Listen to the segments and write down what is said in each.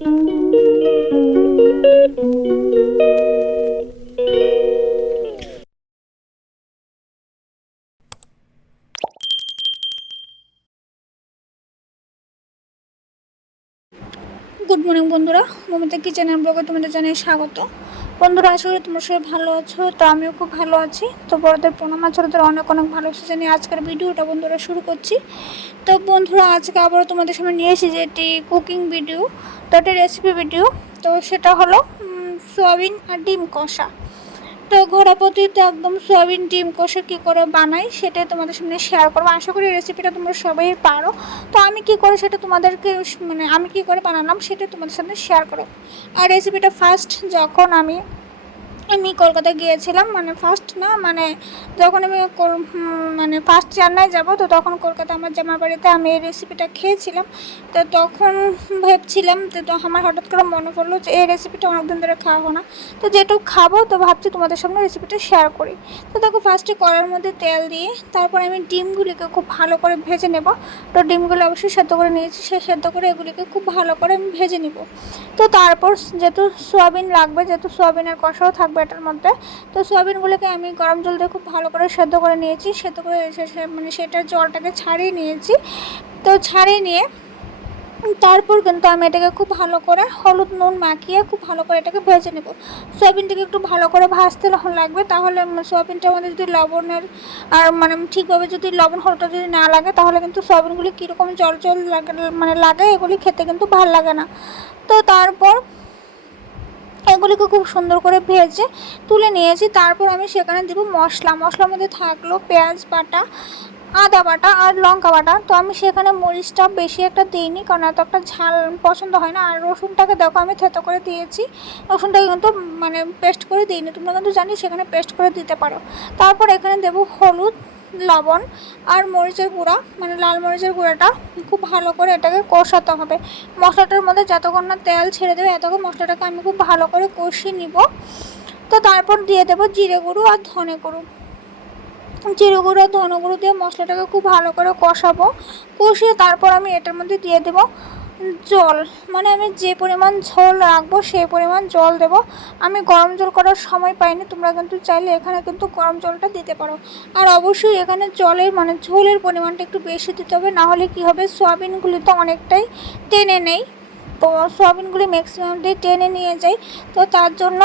Good morning বন্ধুরা। Momita kitchen ব্লগে তোমাদের জানাই স্বাগত। বন্ধুরা, আশা করি তোমরা সবাই ভালো আছো। তো আমিও খুব ভালো আছি। তো বড়দের প্রণাম, আর ছোটোদের অনেক অনেক এসেছে নিয়ে আজকের ভিডিওটা বন্ধুরা শুরু করছি। তো বন্ধুরা, আজকে আবারও তোমাদের সামনে নিয়ে এসেছি যে একটি কুকিং ভিডিও, তো একটা রেসিপি ভিডিও তো সেটা হলো সোয়াবিন আর ডিম কষা। তো ঘোড়া পদ্ধতিতে একদম সয়াবিন ডিম কষে কী করে বানাই সেটাই তোমাদের সামনে শেয়ার করব। আশা করি রেসিপিটা তোমরা সবাই পারো। তো আমি কি করে সেটা তোমাদেরকে মানে আমি কি করে বানালাম সেটাই তোমাদের সামনে শেয়ার করো আর রেসিপিটা ফার্স্ট যখন আমি আমি কলকাতা গিয়েছিলাম মানে ফার্স্ট না মানে যখন আমি মানে ফার্স্ট চেন্নাই যাব, তো তখন কলকাতা আমার জামার বাড়িতে আমি এই রেসিপিটা খেয়েছিলাম। তো তখন ভেবছিলাম তো আমার হঠাৎ করে মনে পড়ল যে এই রেসিপিটা অনেকদিন ধরে খাওয়া না। তো যেটুকু খাব, তো ভাবছি তোমাদের সামনে রেসিপিটা শেয়ার করি। তো দেখো ফার্স্টে কড়ার মধ্যে তেল দিয়ে, তারপর আমি ডিমগুলিকে খুব ভালো করে ভেজে নেব। তো ডিমগুলো অবশ্যই সেদ্ধ করে নিয়েছি সেই সেদ্ধ করে এগুলিকে খুব ভালো করে আমি ভেজে নিব। তো তারপর যেহেতু সোয়াবিন লাগবে, যেহেতু সোয়াবিনের কষাও থাকবে এটার মধ্যে। তো সোয়াবিনগুলোকে আমি গরম জল দিয়ে খুব ভালো করে সেদ্ধ করে নিয়েছি। সেদ্ধ করে মানে সেটার জলটাকে ছাড়িয়ে নিয়েছি। তো ছাড়িয়ে নিয়ে তারপর কিন্তু আমি এটাকে খুব ভালো করে হলুদ নুন মাখিয়ে খুব ভালো করে এটাকে ভেজে নেব। সয়াবিনটাকে একটু ভালো করে ভাজতে লাগবে। তাহলে সয়াবিনটার মধ্যে যদি লবণের আর মানে ঠিকভাবে যদি লবণ হলুদটা যদি না লাগে, তাহলে কিন্তু সয়াবিনগুলি কীরকম জল জল লাগে মানে লাগে, এগুলি খেতে কিন্তু ভালো লাগে না। তো তারপর এগুলিকে খুব সুন্দর করে ভেজে তুলে নিয়েছি। তারপর আমি সেখানে দেবো মশলা। মশলার মধ্যে থাকল পেঁয়াজ বাটা, আদা বাটা আর লঙ্কা বাটা। তো আমি সেখানে মরিচটা বেশি একটা দিইনি কারণ এত একটা ঝাল পছন্দ হয় না। আর রসুনটাকে দেখো আমি থেতো করে দিয়েছি। রসুনটাকে কিন্তু মানে পেস্ট করে দিইনি। তোমরা কিন্তু জানি সেখানে পেস্ট করে দিতে পারো। তারপর এখানে দেবো হলুদ। লবণ আর মরিচের গুঁড়া মানে লাল মরিচের গুঁড়াটা খুব ভালো করে এটাকে কষাতে হবে। মশলাটার মধ্যে যতক্ষণ না তেল ছেড়ে দেবে এতক্ষণ মশলাটাকে আমি খুব ভালো করে কষিয়ে নিব। তো তারপর দিয়ে দেবো জিরে গুঁড়ো আর ধনে গুঁড়ো। জিরে গুঁড়ো আর ধনে গুঁড়ো দিয়ে মশলাটাকে খুব ভালো করে কষাবো। কষিয়ে তারপর আমি এটার মধ্যে দিয়ে দেবো জল মানে আমি যে পরিমাণ ঝোল রাখব সেই পরিমাণ জল দেব। আমি গরম জল করার সময় পাইনি, তোমরা কিন্তু চাইলে এখানে কিন্তু গরম জলটা দিতে পারো। আর অবশ্যই এখানে জলের মানে ঝোলের পরিমাণটা একটু বেশি দিতে হবে নাহলে কী হবে, সোয়াবিনগুলি তো অনেকটাই টেনে নেই। তো ম্যাক্সিমাম দিয়ে টেনে নিয়ে যাই। তো তার জন্য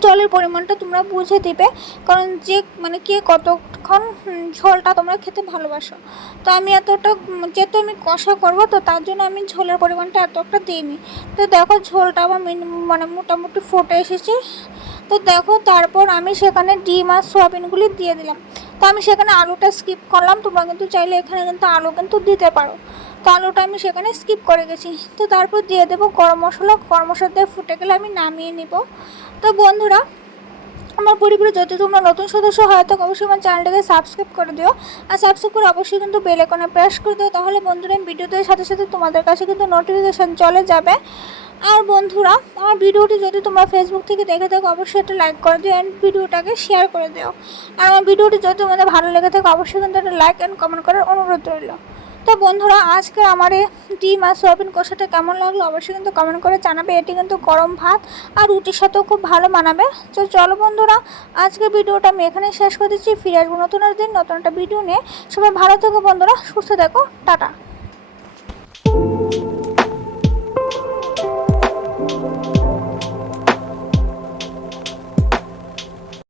জলের পরিমাণটা তোমরা বুঝে দিবে। কারণ যে মানে কে কতক্ষণ ঝোলটা তোমরা খেতে ভালোবাসো। তো আমি এতটা, যেহেতু আমি কষা করব, তো তার জন্য আমি ঝোলের পরিমাণটা এতটা দিইনি। তো দেখো ঝোলটা আমার মিনি- মানে মোটামুটি ফুটে এসেছে। তো দেখো তারপর আমি সেখানে ডিম আর সোয়াবিনগুলি দিয়ে দিলাম। তো আমি সেখানে আলুটা স্কিপ করলাম, তোমরা কিন্তু চাইলে এখানে কিন্তু আলু কিন্তু দিতে পারো। তো আলুটা আমি সেখানে স্কিপ করে গেছি। তো তারপর দিয়ে দেবো গরম মশলা গরম মশলা দিয়ে ফুটে গেলে আমি নামিয়ে নিব। তো বন্ধুরা, আমার পরিবারে যদি তোমরা নতুন সদস্য হয় তো অবশ্যই আমার চ্যানেলটাকে সাবস্ক্রাইব করে দিও। আর সাবস্ক্রাইব করে অবশ্যই কিন্তু বেল আইকনে প্রেস করে দিও, তাহলে বন্ধুরা আমি ভিডিও দেওয়ার সাথে সাথে তোমাদের কাছে কিন্তু নোটিফিকেশান চলে যাবে। আর বন্ধুরা, আমার ভিডিওটি যদি তোমরা ফেসবুক থেকে দেখে থাকো, অবশ্যই একটা লাইক করে দিও অ্যান্ড ভিডিওটাকে শেয়ার করে দিও। আর আমার ভিডিওটি যদি তোমাদের ভালো লেগে থাকে, অবশ্যই কিন্তু একটা লাইক অ্যান্ড কমেন্ট করার অনুরোধ রইল। তো বন্ধুরা, আজকে আমার ডিম আর সয়াবিন কষাটা কেমন লাগল অবশ্যই কিন্তু কমেন্ট করে জানাবে। এটি কিন্তু গরম ভাত আর রুটির সাথেও খুব ভালো মানাবে তো চলো বন্ধুরা আজকে ভিডিওটা আমি এখানেই শেষ করে দিচ্ছি। ফিরে আসব নতুন দিন নতুন একটা ভিডিও নিয়ে। সবাই ভালো থেকো বন্ধুরা, সুস্থ দেখো টাটা।